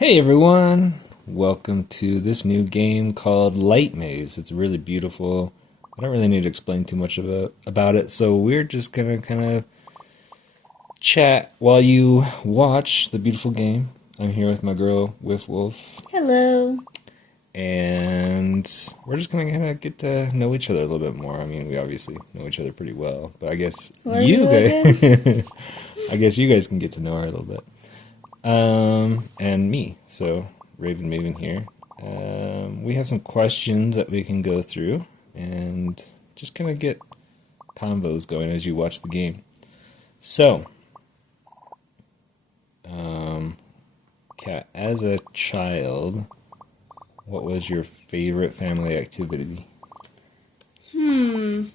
Hey everyone! Welcome to this new game called Light Maze. It's really beautiful. I don't really need to explain too much about it, so we're just gonna kind of chat while you watch the beautiful game. I'm here with my girl, Whiff Wolf, Hello. and we're just gonna kind of get to know each other a little bit more. I mean, we obviously know each other pretty well, but I guess Who are you again? I guess you guys can get to know her a little bit. And me. So, Raven Maven here. We have some questions that we can go through and just kind of get convos going as you watch the game. So, Kat, as a child, what was your favorite family activity? When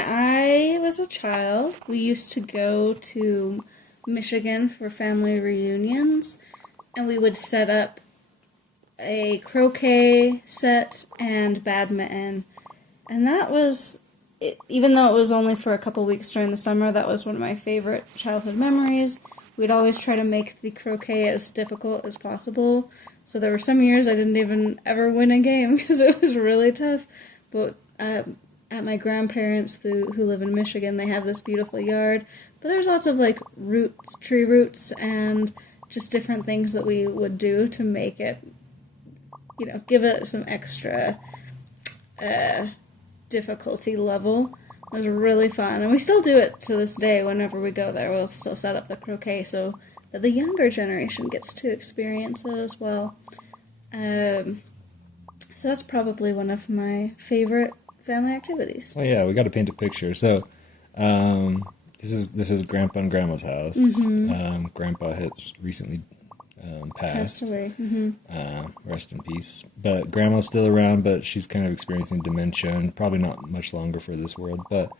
I was a child, we used to go to Michigan for family reunions, and we would set up a croquet set and badminton. And that was, even though it was only for a couple weeks during the summer, that was one of my favorite childhood memories. We'd always try to make the croquet as difficult as possible. So there were some years I didn't even ever win a game because it was really tough. But at my grandparents who live in Michigan, they have this beautiful yard. But there's lots of like roots, tree roots, and just different things that we would do to make it, give it some extra difficulty level. It was really fun, and we still do it to this day. Whenever we go there, we'll still set up the croquet so that the younger generation gets to experience it as well. So that's probably one of my favorite family activities. Oh yeah, we got to paint a picture. So, this is Grandpa and Grandma's house. Grandpa has recently Passed passed. away. Rest in peace. But Grandma's still around, but she's kind of experiencing dementia and probably not much longer for this world. But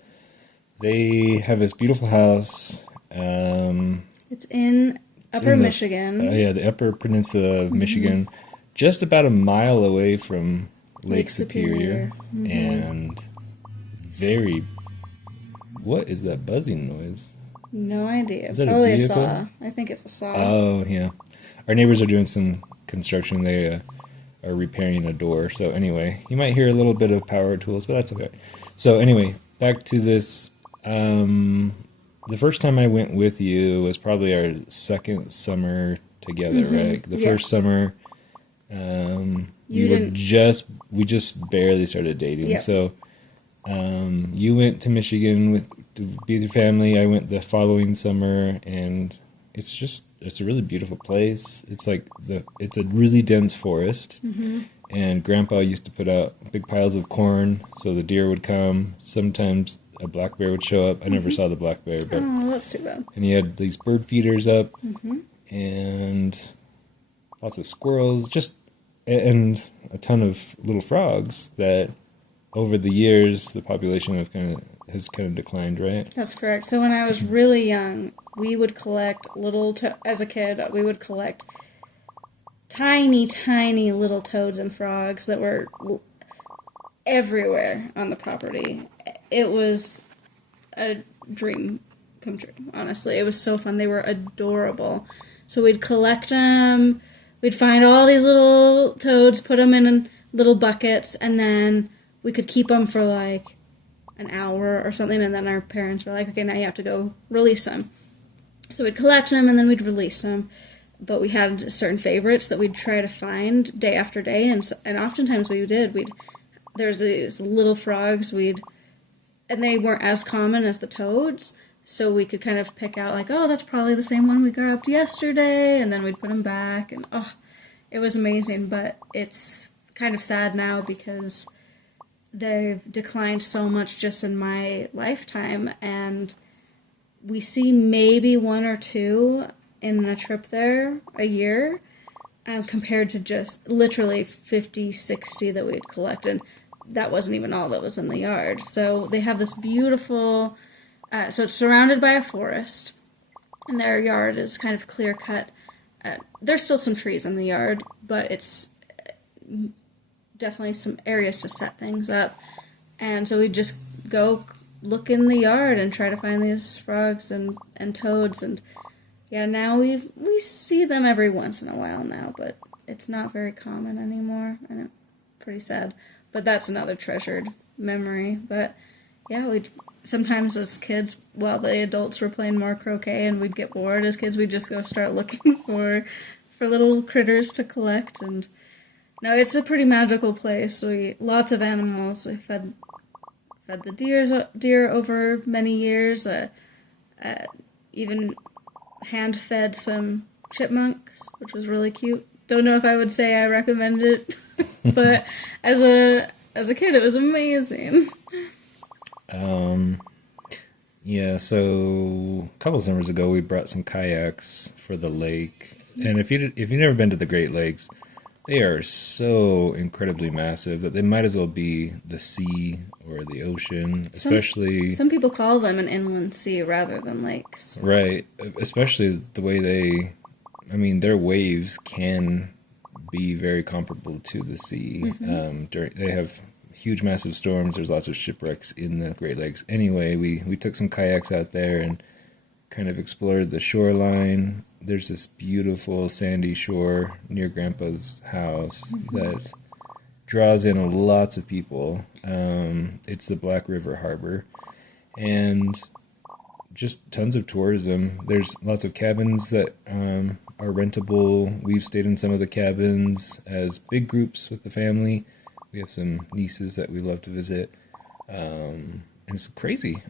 they have this beautiful house. It's in Upper Michigan. Yeah, the Upper Peninsula of Michigan, just about a mile away from Lake Superior. And very. What is that buzzing noise? No idea. Is that a Probably a vehicle? saw. I think it's a saw. Oh, yeah. Our neighbors are doing some construction. They are repairing a door. So anyway, you might hear a little bit of power tools, but that's okay. So anyway, back to this. The first time I went with you was probably our second summer together, right? The first Yes. summer, You didn't. we just barely started dating. Yep. So you went to Michigan to be with your family. I went the following summer, and it's a really beautiful place. It's like it's a really dense forest, and Grandpa used to put out big piles of corn so the deer would come. Sometimes a black bear would show up. I never saw the black bear, but Oh, that's too bad. and he had these bird feeders up, and lots of squirrels, and a ton of little frogs that over the years the population has kind of declined, right? That's correct. So when I was really young, we would collect as a kid, we would collect tiny, tiny little toads and frogs that were everywhere on the property. It was a dream come true, honestly. It was so fun. They were adorable. So we'd collect them. We'd find all these little toads, put them in little buckets, and then we could keep them for like an hour or something, and then our parents were like, okay, now you have to go release them. So we'd collect them, and then we'd release them. But we had certain favorites that we'd try to find day after day, and oftentimes we did. There's these little frogs, and they weren't as common as the toads, so we could kind of pick out like, oh, that's probably the same one we grabbed yesterday, and then we'd put them back, and it was amazing. But it's kind of sad now because they've declined so much just in my lifetime, and we see maybe one or two in a trip there a year, compared to just literally 50, 60 that we'd collected. That wasn't even all that was in the yard. So they have this beautiful, so it's surrounded by a forest, and their yard is kind of clear cut. There's still some trees in the yard, but it's definitely some areas to set things up. And so we just go look in the yard and try to find these frogs and toads, and yeah, now we see them every once in a while now, but it's not very common anymore, and it's pretty sad. But that's another treasured memory. But yeah, we sometimes as kids, while the adults were playing more croquet, and we'd get bored as kids, we'd just go start looking for little critters to collect. And no, it's a pretty magical place. We lots of animals. We fed the deer over many years. Even hand fed some chipmunks, which was really cute. Don't know if I would say I recommend it, but as a kid, it was amazing. Yeah, so a couple of summers ago, we brought some kayaks for the lake. And if you've never been to the Great Lakes, they are so incredibly massive that they might as well be the sea or the ocean, especially Some people call them an inland sea rather than lakes. right, especially the way I mean, their waves can be very comparable to the sea. They have huge, massive storms. There's lots of shipwrecks in the Great Lakes. Anyway, we took some kayaks out there and kind of explored the shoreline. There's this beautiful sandy shore near Grandpa's house that draws in lots of people. It's the Black River Harbor, and just tons of tourism. There's lots of cabins that are rentable. We've stayed in some of the cabins as big groups with the family. We have some nieces that we love to visit. And it's crazy.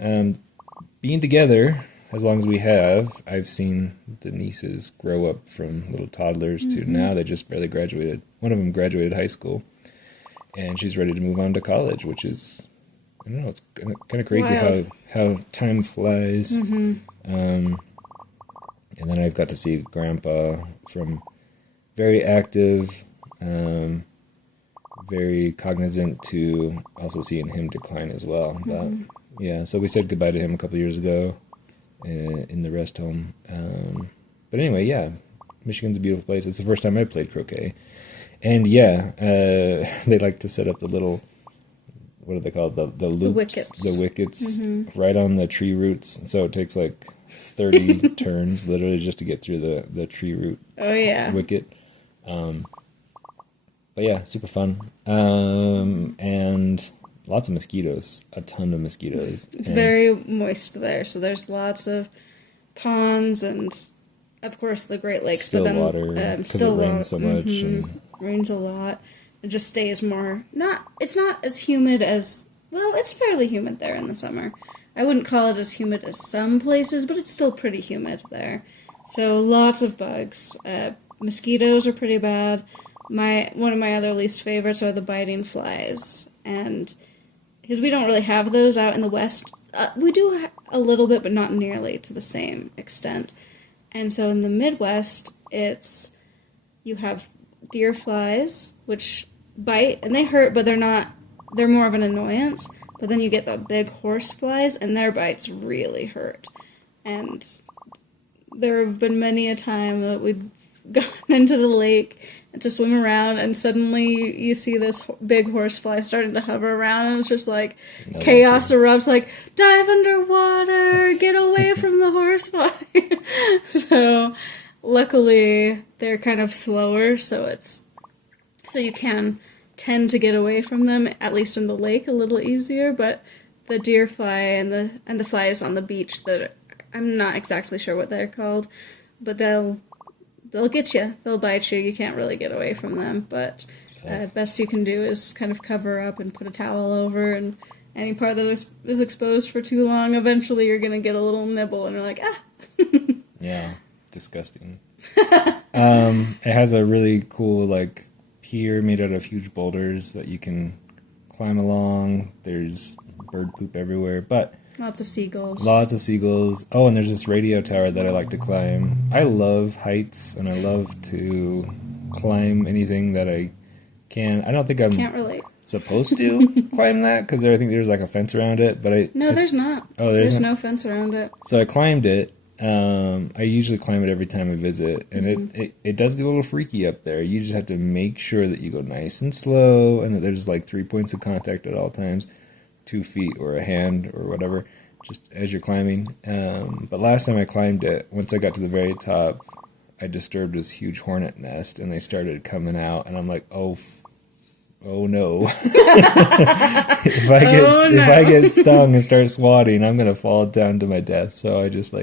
Being together as long as we have, I've seen the nieces grow up from little toddlers to now they just barely graduated. One of them graduated high school, and she's ready to move on to college, which is, I don't know, it's kind of crazy how time flies. And then I've got to see Grandpa from very active, very cognizant to also seeing him decline as well. But yeah, so we said goodbye to him a couple years ago in the rest home. But anyway, yeah, Michigan's a beautiful place. It's the first time I played croquet. And yeah, they like to set up the little, what are they called? The loops? The wickets right on the tree roots. And so it takes like 30 turns literally just to get through the tree root wicket. But yeah, super fun. And lots of mosquitoes, a ton of mosquitoes. It's very moist there, so there's lots of ponds and, of course, the Great Lakes. Still but then, water, because it rains so much. And rains a lot. It just stays more, it's not as humid as, well, it's fairly humid there in the summer. I wouldn't call it as humid as some places, but it's still pretty humid there. So lots of bugs. Mosquitoes are pretty bad. One of my other least favorites are the biting flies. And because we don't really have those out in the West, we do a little bit, but not nearly to the same extent. And so in the Midwest, you have deer flies, which bite, and they hurt, but they're more of an annoyance. But then you get the big horse flies, and their bites really hurt. And there have been many a time that we've gone into the lake and to swim around, and suddenly you see this big horse fly starting to hover around, and it's just like chaos erupts, like, dive underwater, get away from the horse fly. So luckily they're kind of slower, so you can tend to get away from them, at least in the lake, a little easier. But the deer fly and the flies on the beach, that I'm not exactly sure what they're called, but they'll get you. They'll bite you. You can't really get away from them. But best you can do is kind of cover up and put a towel over, and any part that is exposed for too long, eventually you're going to get a little nibble, and you're like, ah. Yeah, disgusting. It has a really cool, like, pier made out of huge boulders that you can climb along. There's bird poop everywhere, but Lots of seagulls. Oh, and there's this radio tower that I like to climb. I love heights, and I love to climb anything that I can. I don't think I'm Can't relate. supposed to climb that, because I think there's like a fence around it. But there's not. Oh, there's no fence around it. So I climbed it. I usually climb it every time I visit, and it does get a little freaky up there. You just have to make sure that you go nice and slow, and that there's like 3 points of contact at all times, 2 feet or a hand or whatever. just as you're climbing. But last time I climbed it, once I got to the very top, I disturbed this huge hornet nest, and they started coming out, and I'm like, oh no! If I get stung and start swatting, I'm gonna fall down to my death. So I just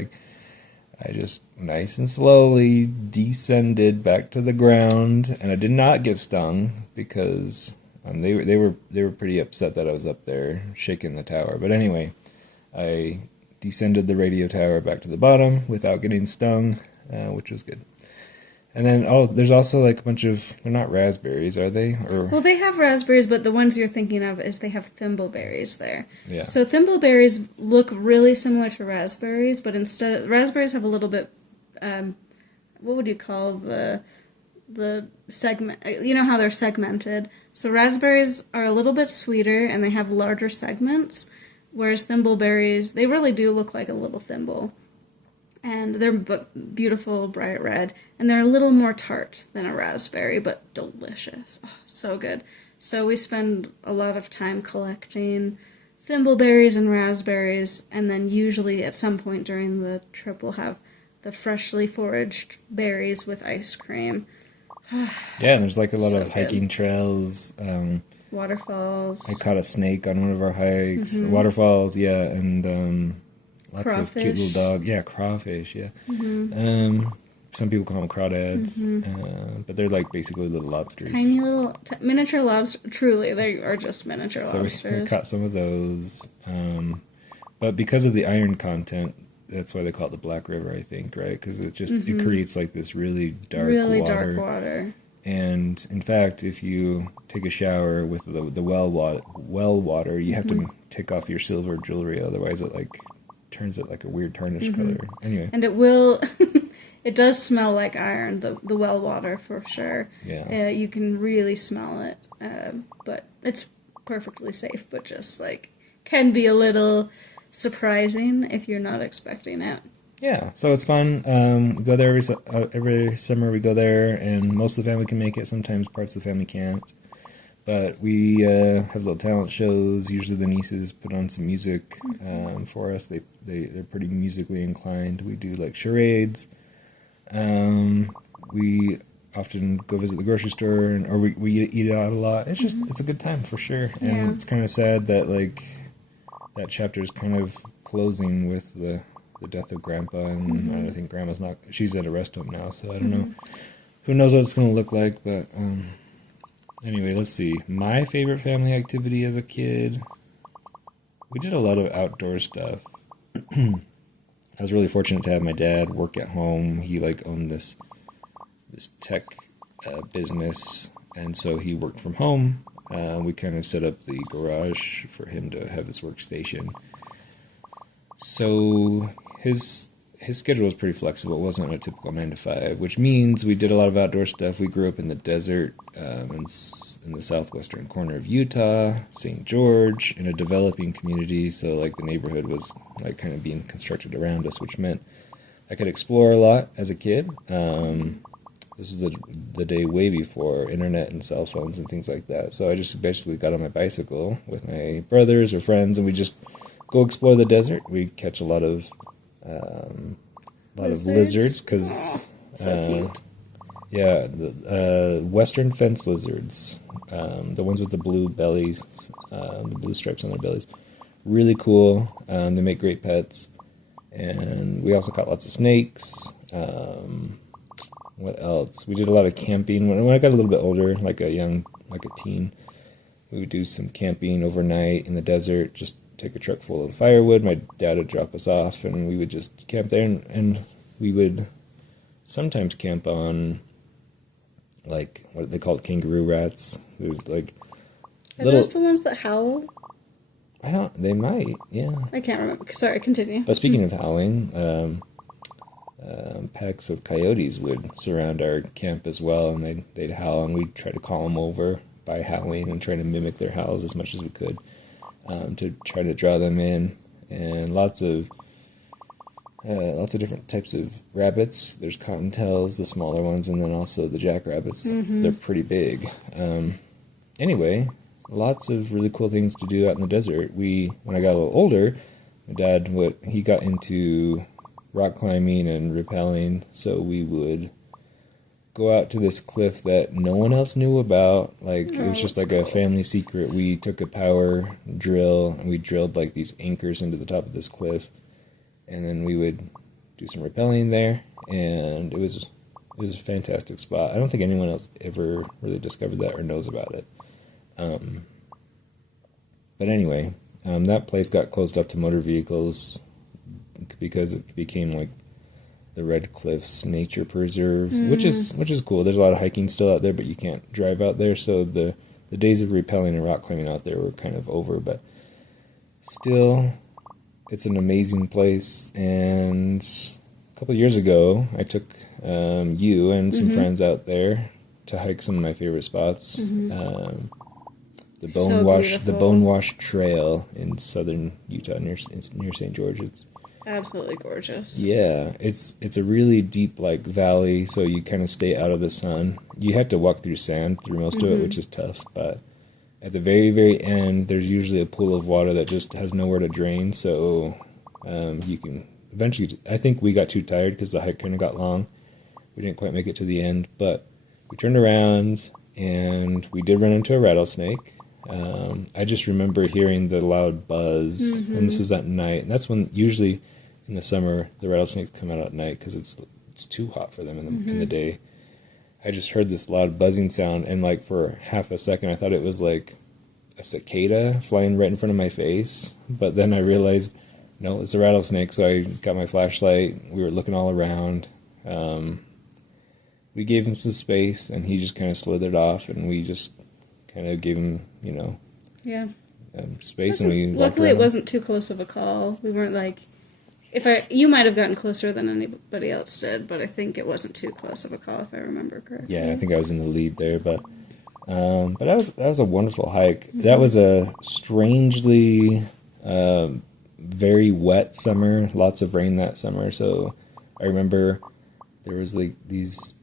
nice and slowly descended back to the ground, and I did not get stung because they were pretty upset that I was up there shaking the tower. But anyway, I descended the radio tower back to the bottom without getting stung, which was good. And then, there's also like a bunch of, they're not raspberries, are they? Well, they have raspberries, but the ones you're thinking of is they have thimbleberries there. Yeah. So thimbleberries look really similar to raspberries, but instead, raspberries have a little bit, what would you call the segment? You know how they're segmented. So raspberries are a little bit sweeter, and they have larger segments, whereas thimbleberries, they really do look like a little thimble. And they're beautiful, bright red. And they're a little more tart than a raspberry, but delicious. Oh, so good. So we spend a lot of time collecting thimbleberries and raspberries, and then usually at some point during the trip we'll have the freshly foraged berries with ice cream. Yeah, and there's like a lot of hiking trails. Waterfalls. I caught a snake on one of our hikes. Waterfalls, yeah, and... lots crawfish. Of cute little dog. Yeah, crawfish, yeah. Some people call them crawdads, but they're like basically little lobsters. Tiny little miniature lobsters. Truly, they are just miniature lobsters. So we caught some of those. But because of the iron content, that's why they call it the Black River, I think, right? Because it creates like this really dark water. And in fact, if you take a shower with the well water, you have to take off your silver jewelry, otherwise it like turns it like a weird tarnished color. Anyway. And it will, it does smell like iron, the well water for sure. Yeah. You can really smell it, but it's perfectly safe, but just like can be a little surprising if you're not expecting it. Yeah, so it's fun. We go there every summer. We go there, and most of the family can make it. Sometimes parts of the family can't. But we have little talent shows. Usually the nieces put on some music for us. They're pretty musically inclined. We do like charades. We often go visit the grocery store, or we eat out a lot. It's just it's a good time for sure. And it's kind of sad that like that chapter is kind of closing with the death of Grandpa, and I think Grandma's not. She's at a rest home now, so I don't know. Who knows what it's going to look like, but. Anyway, let's see. My favorite family activity as a kid, we did a lot of outdoor stuff. I was really fortunate to have my dad work at home. He like owned this tech business, and so he worked from home. We kind of set up the garage for him to have his workstation. So his schedule was pretty flexible. It wasn't a typical 9 to 5, which means we did a lot of outdoor stuff. We grew up in the desert in the southwestern corner of Utah, St. George, in a developing community. So like the neighborhood was like kind of being constructed around us, which meant I could explore a lot as a kid. This was the day way before internet and cell phones and things like that. So I just basically got on my bicycle with my brothers or friends, and we just go explore the desert. We catch a lot of lizards because so cute. Yeah, the western fence lizards, the ones with the blue bellies, the blue stripes on their bellies, really cool. They make great pets, and we also caught lots of snakes. What else? We did a lot of camping when I got a little bit older, like a teen. We would do some camping overnight in the desert, just take a truck full of firewood. My dad would drop us off, and we would just camp there, and we would sometimes camp on, like, what they call kangaroo rats. There's, like, Are those the ones that howl? They might, yeah. I can't remember. Sorry, continue. But speaking of howling, packs of coyotes would surround our camp as well, and they'd howl, and we'd try to call them over by howling and try to mimic their howls as much as we could. To try to draw them in, and lots of different types of rabbits. There's cottontails, the smaller ones, and then also the jackrabbits. They're pretty big. Anyway, lots of really cool things to do out in the desert. When I got a little older, my dad, he got into rock climbing and rappelling, so we would go out to this cliff that no one else knew about. Like, it was just like a family secret. We took a power drill and we drilled like these anchors into the top of this cliff, and then we would do some rappelling there, and it was a fantastic spot. I don't think anyone else ever really discovered that or knows about it. But anyway, that place got closed off to motor vehicles because it became like the Red Cliffs Nature Preserve, which is cool. There's a lot of hiking still out there, but you can't drive out there. So the days of rappelling and rock climbing out there were kind of over. But still, it's an amazing place. And a couple of years ago, I took you and some friends out there to hike some of my favorite spots. The Bonewash Trail in southern Utah near St. George. It's absolutely gorgeous. Yeah, it's a really deep like valley, so you kind of stay out of the sun. You have to walk through sand through most of it, which is tough. But at the very, very end, there's usually a pool of water that just has nowhere to drain. So you can eventually. I think we got too tired because the hike kind of got long. We didn't quite make it to the end, but we turned around and we did run into a rattlesnake. I just remember hearing the loud buzz, and this was at night. And that's when usually in the summer the rattlesnakes come out at night because it's too hot for them in the day. I just heard this loud buzzing sound, and like for half a second I thought it was like a cicada flying right in front of my face. But then I realized, no, it's a rattlesnake. So I got my flashlight. We were looking all around. We gave him some space, and he just kind of slithered off, and we just kind of gave him, space, and we walked luckily around. It wasn't too close of a call. We weren't like, you might have gotten closer than anybody else did, but I think it wasn't too close of a call if I remember correctly. Yeah, I think I was in the lead there, but that was a wonderful hike. That was a strangely very wet summer, lots of rain that summer. So I remember there was like these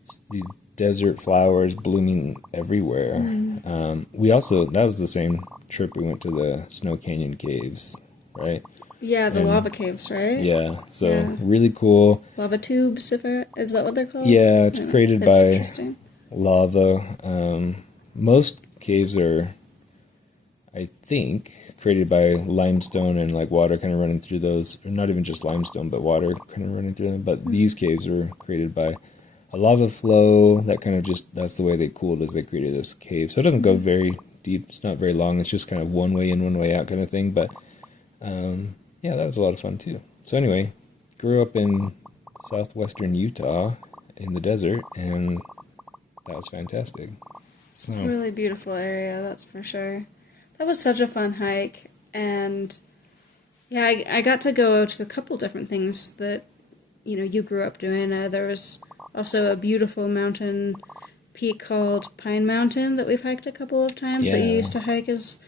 desert flowers blooming everywhere. That was the same trip we went to the Snow Canyon Caves, right? Yeah, the lava caves, right? Yeah, so really cool. Lava tubes, is that what they're called? Yeah, it's created by interesting. lava. Most caves are, I think, created by limestone and like water kind of running through those, or not even just limestone, but water kind of running through them. But these caves were created by a lava flow that kind of that's the way they cooled as they created this cave. So it doesn't go very deep. It's not very long. It's just kind of one way in, one way out kind of thing. But yeah, that was a lot of fun too. So anyway, grew up in southwestern Utah in the desert, and that was fantastic. So It's a really beautiful area, that's for sure. That was such a fun hike, and yeah, I got to go to a couple different things that you grew up doing. There was also a beautiful mountain peak called Pine Mountain that we've hiked a couple of times that you used to hike as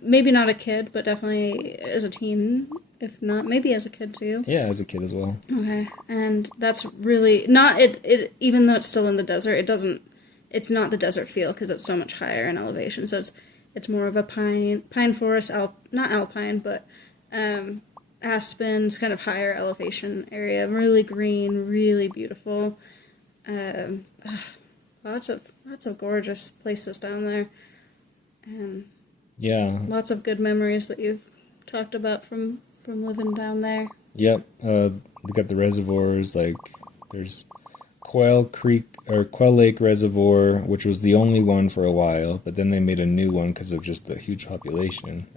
maybe not a kid, but definitely as a teen, if not maybe as a kid too. Yeah, as a kid as well. Okay, and that's really not it. Even though it's still in the desert, it's not the desert feel because it's so much higher in elevation. So it's more of a pine forest, not alpine, but aspens, kind of higher elevation area. Really green, really beautiful. Lots of gorgeous places down there, and lots of good memories that you've talked about from living down there. Yep, we got the reservoirs. Like there's Quail Lake Reservoir, which was the only one for a while, but then they made a new one because of just the huge population.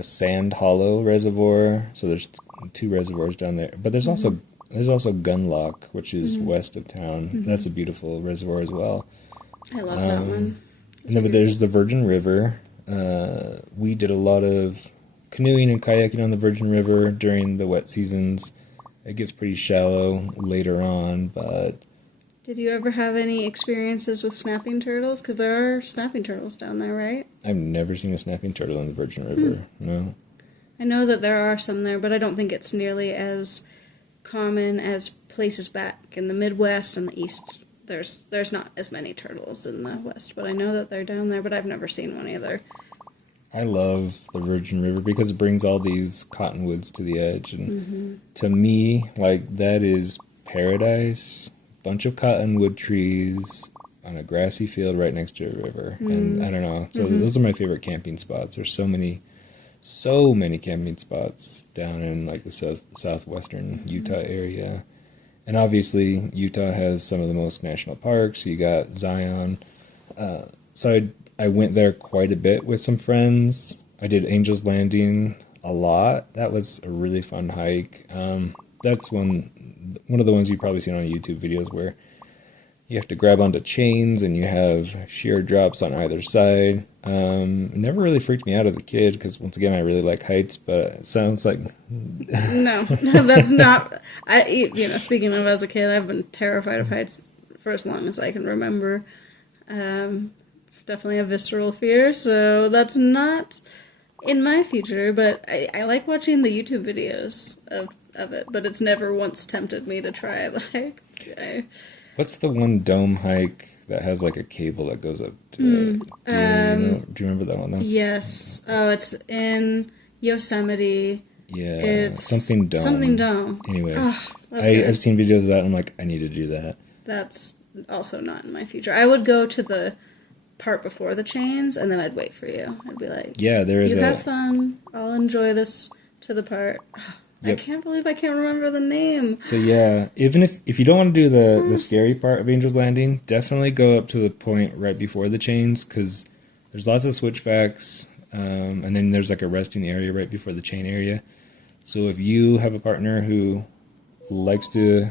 Sand Hollow Reservoir. So there's two reservoirs down there, but there's also Gunlock, which is west of town. That's a beautiful reservoir as well. I love that one. But there's the Virgin River. We did a lot of canoeing and kayaking on the Virgin River during the wet seasons. It gets pretty shallow later on, but... Did you ever have any experiences with snapping turtles? Because there are snapping turtles down there, right? I've never seen a snapping turtle in the Virgin River, no. I know that there are some there, but I don't think it's nearly as common as places back in the Midwest and the East. There's not as many turtles in the West, but I know that they're down there, but I've never seen one either. I love the Virgin River because it brings all these cottonwoods to the edge, and to me, like that is paradise. Bunch of cottonwood trees on a grassy field right next to a river, and I don't know. So those are my favorite camping spots. There's so many camping spots down in like the southwestern Utah area, and obviously Utah has some of the most national parks. You got Zion. So I went there quite a bit with some friends. I did Angel's Landing a lot. That was a really fun hike. That's one of the ones you've probably seen on YouTube videos where you have to grab onto chains and you have sheer drops on either side. It never really freaked me out as a kid because once again I really like heights, but it sounds like No, that's not. Speaking of as a kid, I've been terrified of heights for as long as I can remember. It's definitely a visceral fear, so that's not in my future. But I like watching the YouTube videos of it, but it's never once tempted me to try it. Like, what's the one dome hike that has like a cable that goes up to it? Do you remember that one? Yes. Oh, it's in Yosemite. Yeah, It's something dome. Something dome. Anyway, That's good. I've seen videos of that. And I'm like, I need to do that. That's also not in my future. I would go to the part before the chains, and then I'd wait for you. I'd be like, Yeah, there is you have fun. I'll enjoy this to the part. Yep. I can't believe I can't remember the name. So yeah, even if you don't want to do the scary part of Angel's Landing, definitely go up to the point right before the chains because there's lots of switchbacks, and then there's like a resting area right before the chain area. So if you have a partner who likes to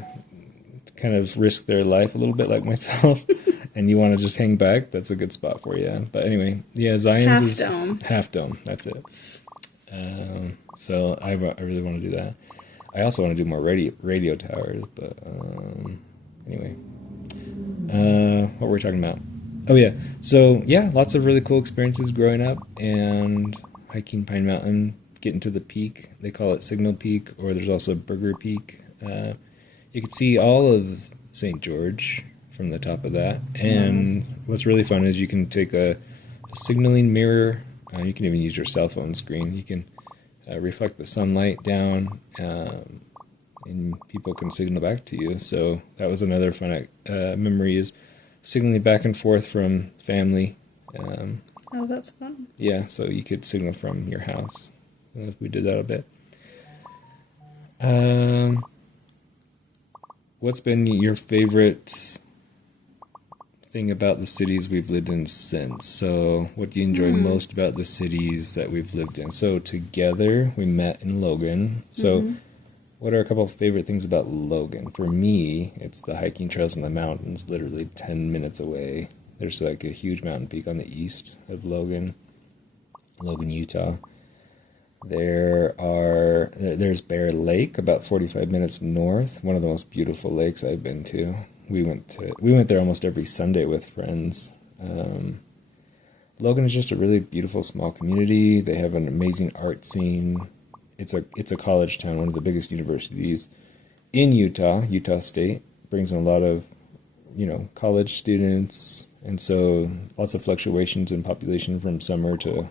kind of risk their life a little bit like myself, and you want to just hang back, that's a good spot for you. But anyway, yeah, Zion's half dome. That's it. So I really want to do that. I also want to do more radio towers, but anyway, what were we talking about? Oh yeah, so yeah, lots of really cool experiences growing up and hiking Pine Mountain, getting to the peak. They call it Signal Peak, or there's also Burger Peak. You can see all of St. George from the top of that, and what's really fun is you can take a signaling mirror. You can even use your cell phone screen. You can reflect the sunlight down, and people can signal back to you. So that was another fun memory, is signaling back and forth from family. Oh, that's fun. Yeah, so you could signal from your house. We did that a bit. What's been your favorite thing about the cities we've lived in since? So what do you enjoy most about the cities that we've lived in? So together we met in Logan. So what are a couple of favorite things about Logan? For me, it's the hiking trails in the mountains, literally 10 minutes away. There's like a huge mountain peak on the east of Logan, Utah. There's Bear Lake, about 45 minutes north. One of the most beautiful lakes I've been to. We went there almost every Sunday with friends. Logan is just a really beautiful small community. They have an amazing art scene. It's a college town, one of the biggest universities in Utah State. Brings in a lot of, college students, and so lots of fluctuations in population from summer to,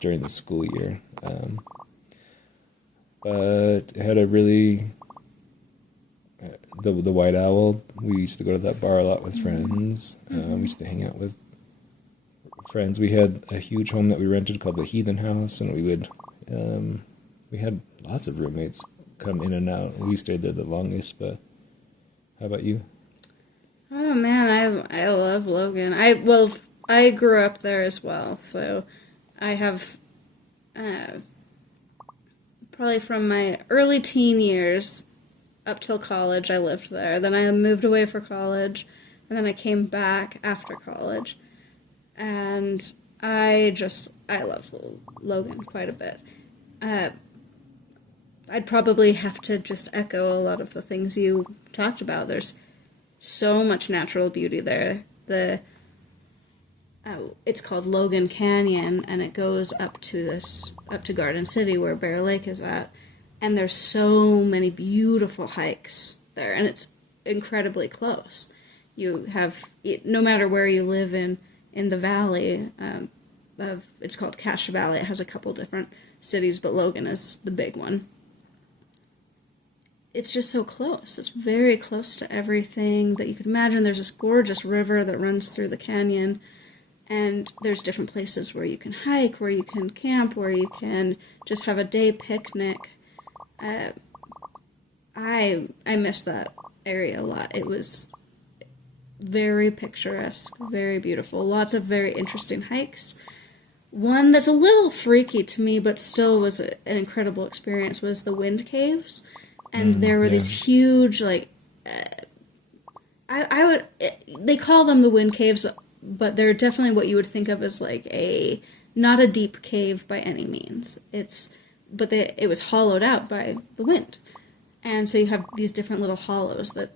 during the school year. But it had a really, the White Owl, we used to go to that bar a lot with friends. We used to hang out with friends. We had a huge home that we rented called the Heathen House, and we had lots of roommates come in and out. We stayed there the longest, but how about you? Oh man, I love Logan. I grew up there as well, so I have probably from my early teen years up till college I lived there. Then I moved away for college, and then I came back after college, and I love Logan quite a bit. I'd probably have to just echo a lot of the things you talked about. There's so much natural beauty there. It's called Logan Canyon, and it goes up to Garden City where Bear Lake is at, and there's so many beautiful hikes there, and it's incredibly close. You have, no matter where you live in the valley, it's called Cache Valley. It has a couple different cities, but Logan is the big one. It's just so close. It's very close to everything that you could imagine. There's this gorgeous river that runs through the canyon, and there's different places where you can hike, where you can camp, where you can just have a day picnic. I miss that area a lot. It was very picturesque, very beautiful. Lots of very interesting hikes. One that's a little freaky to me, but still was an incredible experience, was the Wind Caves. And there were these huge, like, they call them the Wind Caves, but they're definitely what you would think of as like not a deep cave by any means. It was hollowed out by the wind. And so you have these different little hollows that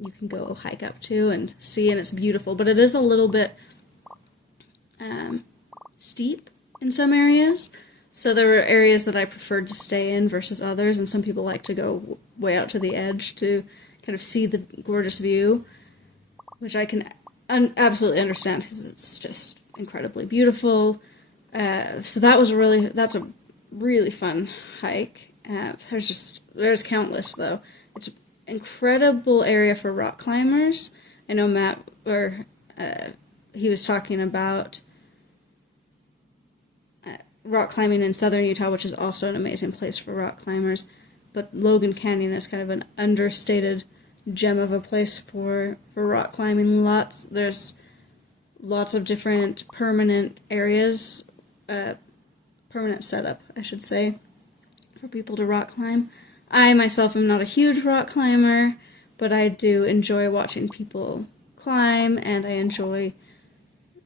you can go hike up to and see, and it's beautiful. But it is a little bit steep in some areas. So there were areas that I preferred to stay in versus others, and some people like to go way out to the edge to kind of see the gorgeous view, which I can absolutely understand because it's just incredibly beautiful. So that's a really fun hike. There's countless though. It's an incredible area for rock climbers. I know Matt, he was talking about rock climbing in southern Utah, which is also an amazing place for rock climbers. But Logan Canyon is kind of an understated gem of a place for rock climbing. There's lots of different permanent areas, permanent setup, I should say, for people to rock climb. I myself am not a huge rock climber, but I do enjoy watching people climb, and I enjoy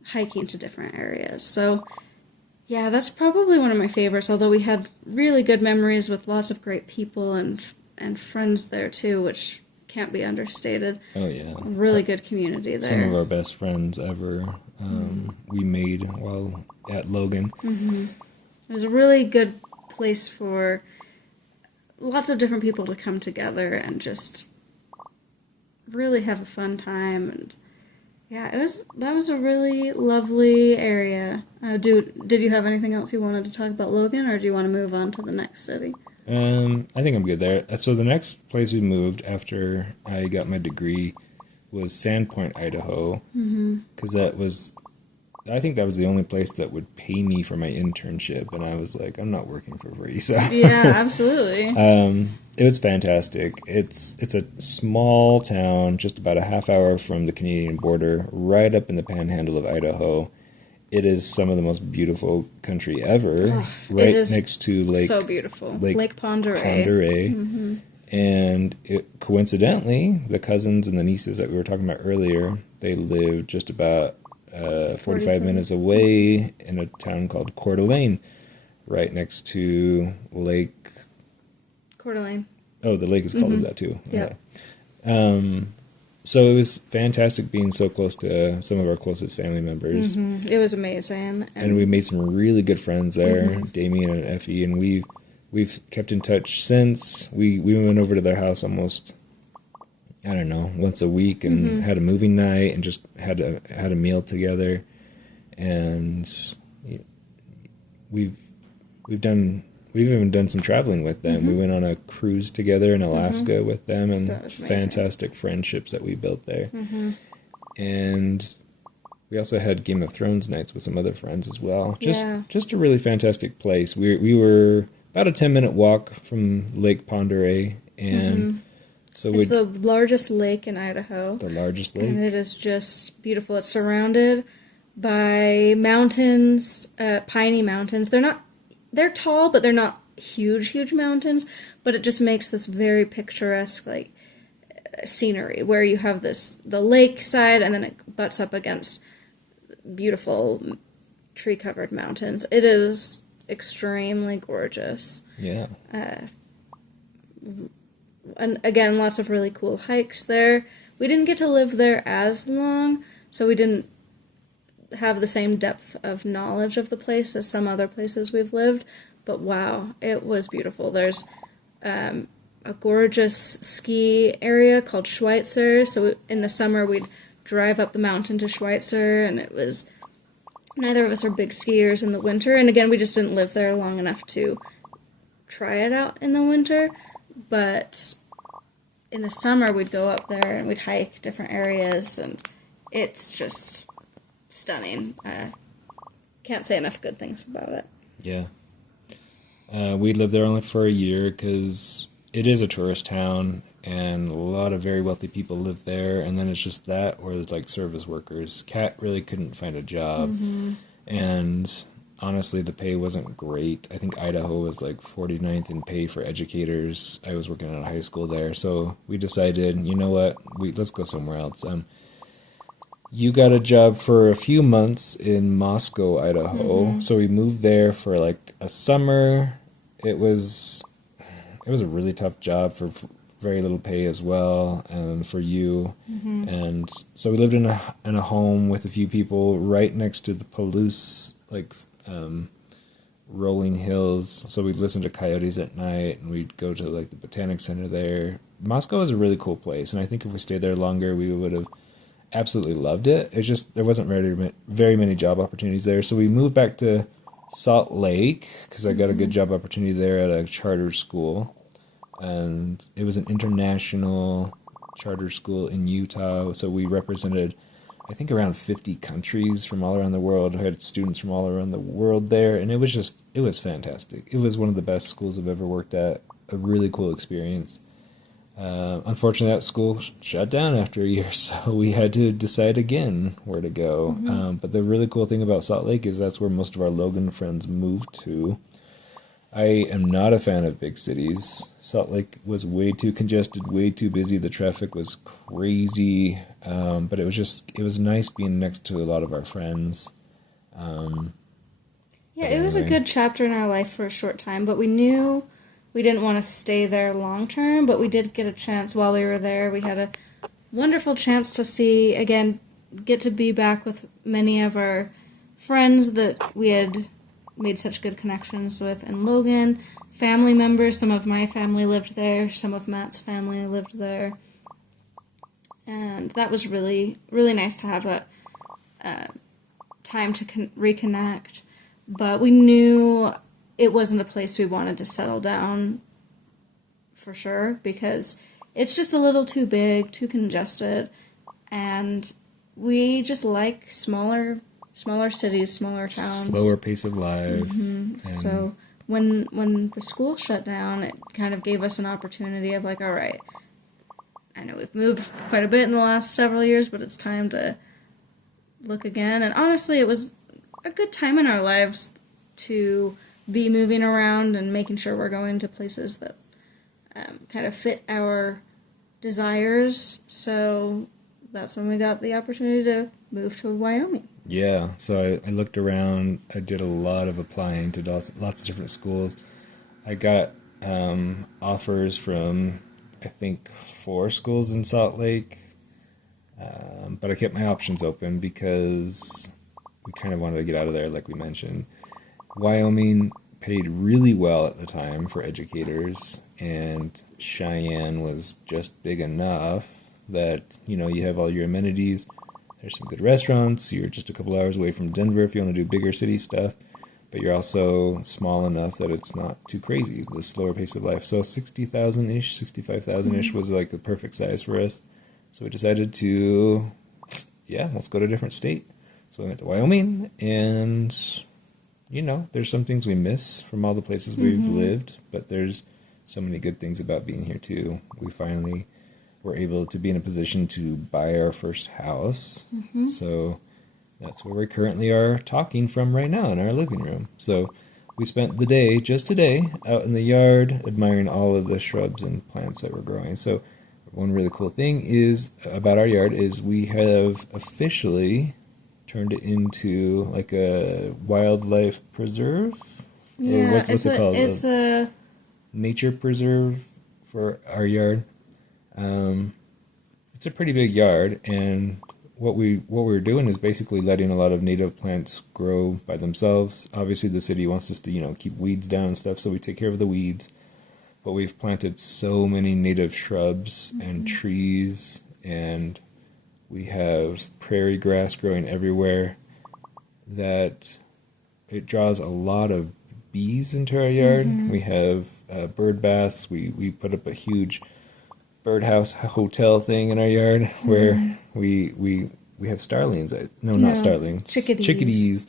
hiking to different areas. So yeah, that's probably one of my favorites, although we had really good memories with lots of great people and friends there too, which can't be understated. Oh, yeah. Really good community there. Some of our best friends ever we made while at Logan. Mm-hmm. It was a really good place for lots of different people to come together and just really have a fun time. And yeah, that was a really lovely area. Did you have anything else you wanted to talk about Logan, or do you want to move on to the next city? I think I'm good there. So the next place we moved after I got my degree was Sandpoint, Idaho, because I think that was the only place that would pay me for my internship, and I was like, I'm not working for free, so yeah, absolutely. It was fantastic. It's a small town, just about a half hour from the Canadian border, right up in the panhandle of Idaho. It is some of the most beautiful country ever, right next to so beautiful. Lake Pend Oreille. And coincidentally, the cousins and the nieces that we were talking about earlier, they live just about 45 minutes away in a town called Coeur d'Alene, right next to Lake Coeur d'Alene. Oh, the lake is called that too. Yeah. So it was fantastic being so close to some of our closest family members. It was amazing, and we made some really good friends there, Damien and Effie, and we've kept in touch since. We went over to their house almost, I don't know, once a week, and had a movie night and just had a meal together. And we've even done some traveling with them. We went on a cruise together in Alaska with them, and fantastic friendships that we built there. And we also had Game of Thrones nights with some other friends as well. Just a really fantastic place. We were about a 10-minute walk from Lake Pend Oreille, and so it's the largest lake in Idaho. The largest lake. And it is just beautiful. It's surrounded by mountains, piney mountains. They're tall, but they're not huge mountains. But it just makes this very picturesque, like, scenery where you have the lakeside, and then it butts up against beautiful tree-covered mountains. It is extremely gorgeous. Yeah. And again, lots of really cool hikes there. We didn't get to live there as long, so we didn't have the same depth of knowledge of the place as some other places we've lived, but wow, it was beautiful. There's a gorgeous ski area called Schweitzer, so in the summer we'd drive up the mountain to Schweitzer, and it was neither of us are big skiers in the winter. And again, we just didn't live there long enough to try it out in the winter. But in the summer, we'd go up there and we'd hike different areas, and it's just stunning. Can't say enough good things about it. Yeah. We lived there only for a year because it is a tourist town and a lot of very wealthy people live there. And then it's just that, or it's like service workers. Kat really couldn't find a job. And honestly, the pay wasn't great. I think Idaho was like 49th in pay for educators. I was working at a high school there. So we decided, you know what, let's go somewhere else. You got a job for a few months in Moscow, Idaho. So we moved there for like a summer. It was a really tough job for very little pay as well, and for you. And so we lived in a home with a few people right next to the Palouse, like rolling hills. So we'd listen to coyotes at night, and we'd go to like the Botanic Center there. Moscow is a really cool place, and I think if we stayed there longer, we would have absolutely loved it. It's just there wasn't very many job opportunities there. So we moved back to Salt Lake because I got a good job opportunity there at a charter school. And it was an international charter school in Utah. So we represented, I think, around 50 countries from all around the world. I had students from all around the world there. And it was fantastic. It was one of the best schools I've ever worked at. A really cool experience. Unfortunately, that school shut down after a year, so we had to decide again where to go. But the really cool thing about Salt Lake is that's where most of our Logan friends moved to. I am not a fan of big cities. Salt Lake was way too congested, way too busy. The traffic was crazy, but it was nice being next to a lot of our friends. It was a good chapter in our life for a short time, but we knew we didn't want to stay there long term, but we did get a chance while we were there. We had a wonderful chance to see, again, get to be back with many of our friends that we had made such good connections with in Logan. Family members, some of my family lived there, some of Matt's family lived there. And that was really, really nice to have that time to reconnect. But we knew it wasn't a place we wanted to settle down for sure, because it's just a little too big, too congested, and we just like smaller cities, smaller towns. Slower pace of life. So when the school shut down, it kind of gave us an opportunity of like, all right, I know we've moved quite a bit in the last several years, but it's time to look again. And honestly, it was a good time in our lives to be moving around and making sure we're going to places that kind of fit our desires. So that's when we got the opportunity to move to Wyoming. Yeah, so I looked around. I did a lot of applying to lots of different schools. I got offers from, I think, 4 schools in Salt Lake, but I kept my options open because we kind of wanted to get out of there, like we mentioned. Wyoming paid really well at the time for educators, and Cheyenne was just big enough that, you have all your amenities. There's some good restaurants. You're just a couple hours away from Denver if you want to do bigger city stuff, but you're also small enough that it's not too crazy, the slower pace of life. So 60,000-ish, 65,000-ish was like the perfect size for us. So we decided to, let's go to a different state. So we went to Wyoming, and, there's some things we miss from all the places we've lived, but there's so many good things about being here too. We finally were able to be in a position to buy our first house. So that's where we currently are talking from right now, in our living room. So we spent the day, just today, out in the yard admiring all of the shrubs and plants that were growing. So one really cool thing is about our yard is we have officially turned it into like a wildlife preserve. Yeah, or what's it called? It's a nature preserve for our yard. It's a pretty big yard, and what we're doing is basically letting a lot of native plants grow by themselves. Obviously, the city wants us to, keep weeds down and stuff, so we take care of the weeds. But we've planted so many native shrubs and trees, and we have prairie grass growing everywhere. that it draws a lot of bees into our yard. We have bird baths. We put up a huge birdhouse hotel thing in our yard where we have starlings. Not starlings. Chickadees. Chickadees.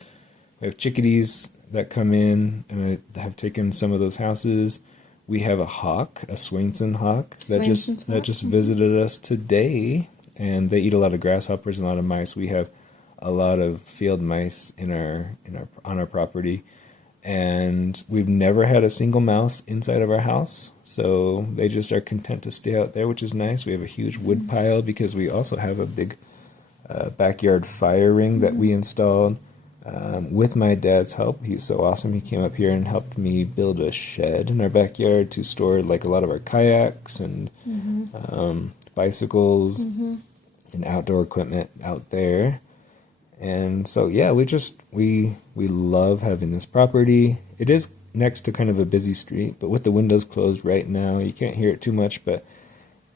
We have chickadees that come in, and I have taken some of those houses. We have a hawk, a Swainson hawk, that just visited us today, and they eat a lot of grasshoppers and a lot of mice. We have a lot of field mice on our property, and we've never had a single mouse inside of our house, so they just are content to stay out there, which is nice. We have a huge wood pile because we also have a big backyard fire ring that we installed with my dad's help. He's so awesome. He came up here and helped me build a shed in our backyard to store like a lot of our kayaks and bicycles and outdoor equipment out there. And so, yeah, we love having this property. It is next to kind of a busy street, but with the windows closed right now, you can't hear it too much, but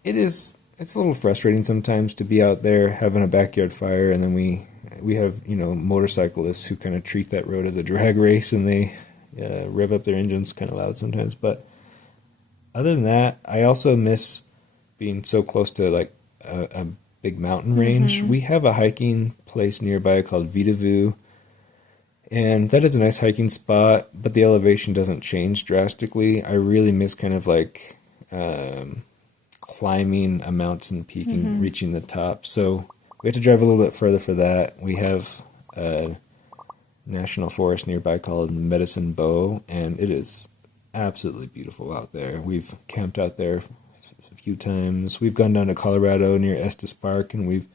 it's a little frustrating sometimes to be out there having a backyard fire, and then we have, motorcyclists who kind of treat that road as a drag race, and they rev up their engines kind of loud sometimes. But other than that, I also miss being so close to like a big mountain range. We have a hiking place nearby called Vitavu, and that is a nice hiking spot, but the elevation doesn't change drastically. I really miss kind of like climbing a mountain peak and reaching the top. So we have to drive a little bit further for that. We have a national forest nearby called Medicine Bow, and it is absolutely beautiful out there. We've camped out there a few times. We've gone down to Colorado near Estes Park, and we've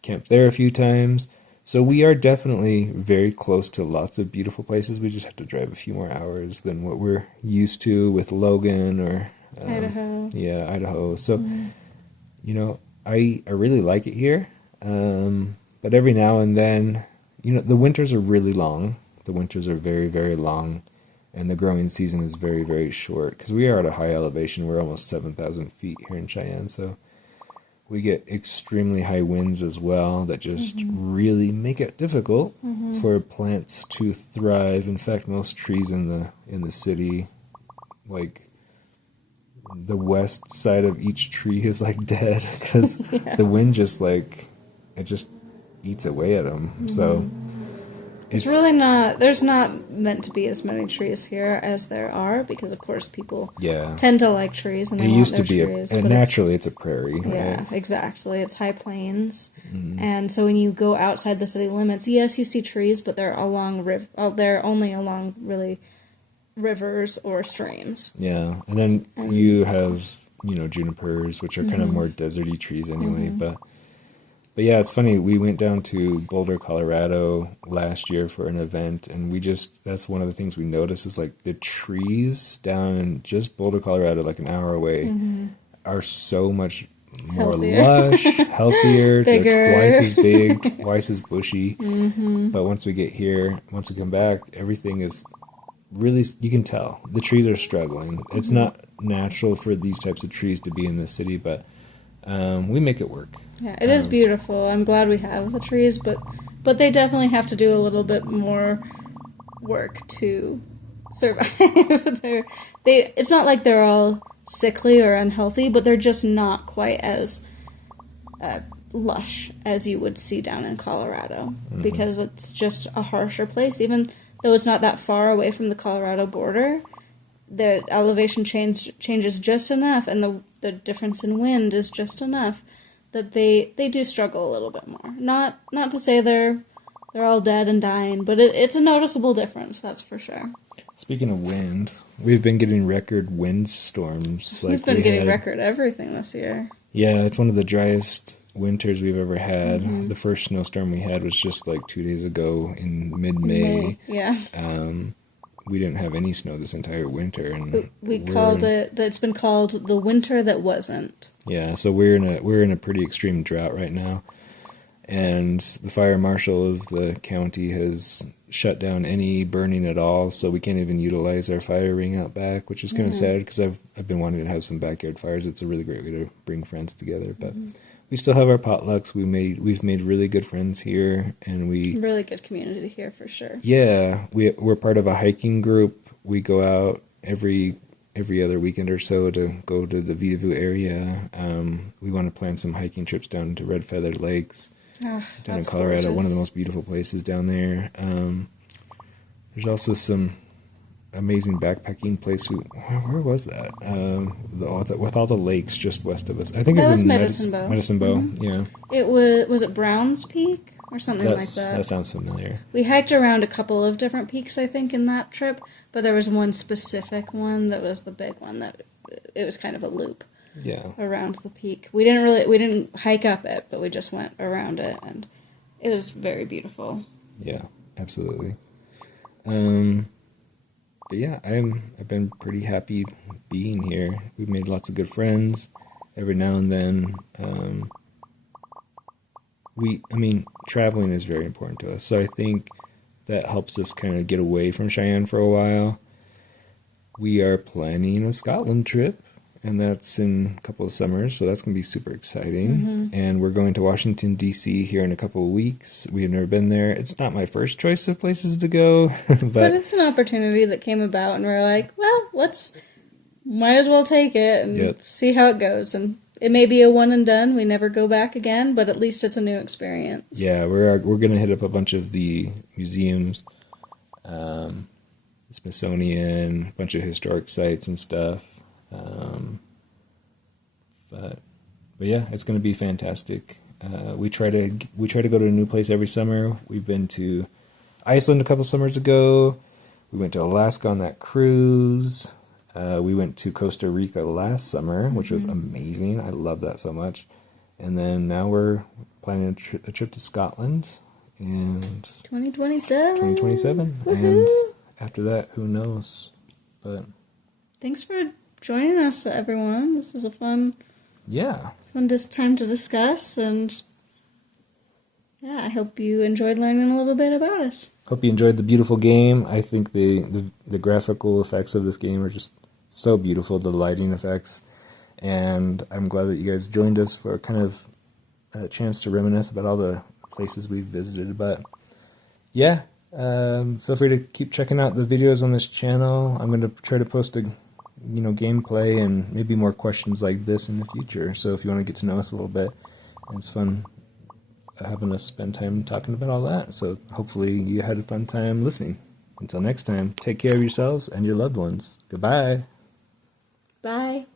camped there a few times. So we are definitely very close to lots of beautiful places. We just have to drive a few more hours than what we're used to with Logan or Idaho. Yeah, Idaho. So, I really like it here. But every now and then, the winters are really long. The winters are very, very long. And the growing season is very, very short because we are at a high elevation. We're almost 7,000 feet here in Cheyenne, so we get extremely high winds as well that just really make it difficult for plants to thrive. In fact, most trees in the city, like the west side of each tree is like dead because the wind just it just eats away at them. So. It's really not, there's not meant to be as many trees here as there are because, of course, people tend to like trees and they want their trees. Naturally it's a prairie. Yeah, right? Exactly. It's high plains. And so when you go outside the city limits, yes, you see trees, but they're they're only along really rivers or streams. Yeah, and then you have, junipers, which are kind of more deserty trees anyway, But yeah, it's funny. We went down to Boulder, Colorado last year for an event, and that's one of the things we noticed is like the trees down in just Boulder, Colorado, like an hour away, are so much more lush, healthier, bigger. They're twice as big, twice as bushy. But once we come back, everything is really, you can tell the trees are struggling. It's not natural for these types of trees to be in the city, but we make it work. Yeah, it is beautiful. I'm glad we have the trees, but they definitely have to do a little bit more work to survive. It's not like they're all sickly or unhealthy, but they're just not quite as lush as you would see down in Colorado because it's just a harsher place. Even though it's not that far away from the Colorado border, the elevation changes just enough, and the difference in wind is just enough that they do struggle a little bit more. Not to say they're all dead and dying, but it's a noticeable difference, that's for sure. Speaking of wind, we've been getting record wind storms. We've been getting record everything this year. Yeah, it's one of the driest winters we've ever had. The first snowstorm we had was just like 2 days ago in mid-May. Yeah. We didn't have any snow this entire winter, and it's been called the winter that wasn't. Yeah, so we're in a pretty extreme drought right now, and the fire marshal of the county has shut down any burning at all, so we can't even utilize our fire ring out back, which is kind of sad because I've been wanting to have some backyard fires. It's a really great way to bring friends together, but we still have our potlucks. We've made really good friends here, and Really good community here for sure. yeah, we're part of a hiking group. We go out every other weekend or so to go to the Vidavoo area. We want to plan some hiking trips down to Red Feather Lakes Ah, down in that's Colorado. gorgeous. One of the most beautiful places down there. There's also some amazing backpacking place. Where was that? With all the lakes just west of us. I think That it's was in Medicine Bow. Medicine Bow. Yeah, It was it Browns Peak or something like that? that sounds familiar. We hiked around a couple of different peaks, I think, in that trip, but there was one specific one that was the big one that it was kind of a loop Yeah, around the peak. We didn't hike up it, but we just went around it, and it was very beautiful. yeah, absolutely. But yeah, I've been pretty happy being here. We've made lots of good friends. Every now and then, traveling is very important to us. So I think that helps us kind of get away from Cheyenne for a while. We are planning a Scotland trip, and that's in a couple of summers, so that's going to be super exciting. And we're going to Washington, D.C. here in a couple of weeks. We've never been there. It's not my first choice of places to go, But but it's an opportunity that came about, and we're like, well, might as well take it and Yep. see how it goes. And it may be a one and done. We never go back again, but at least it's a new experience. yeah, we're going to hit up a bunch of the museums, Smithsonian, a bunch of historic sites and stuff. But yeah, it's going to be fantastic. We try to go to a new place every summer. We've been to Iceland a couple summers ago. We went to Alaska on that cruise. We went to Costa Rica last summer, which was amazing. I love that so much. And then now we're planning a trip to Scotland and 2027. 2027. Woohoo. And after that, who knows? But Thanks for joining us, everyone. This was a fun yeah, time to discuss, and yeah, I hope you enjoyed learning a little bit about us. hope you enjoyed the beautiful game. I think the graphical effects of this game are just so beautiful, the lighting effects. And I'm glad that you guys joined us for kind of a chance to reminisce about all the places we've visited. But yeah, feel free to keep checking out the videos on this channel. I'm going to try to post a gameplay and maybe more questions like this in the future. So if you want to get to know us a little bit, it's fun having us spend time talking about all that. So hopefully you had a fun time listening. Until next time, take care of yourselves and your loved ones. Goodbye. Bye.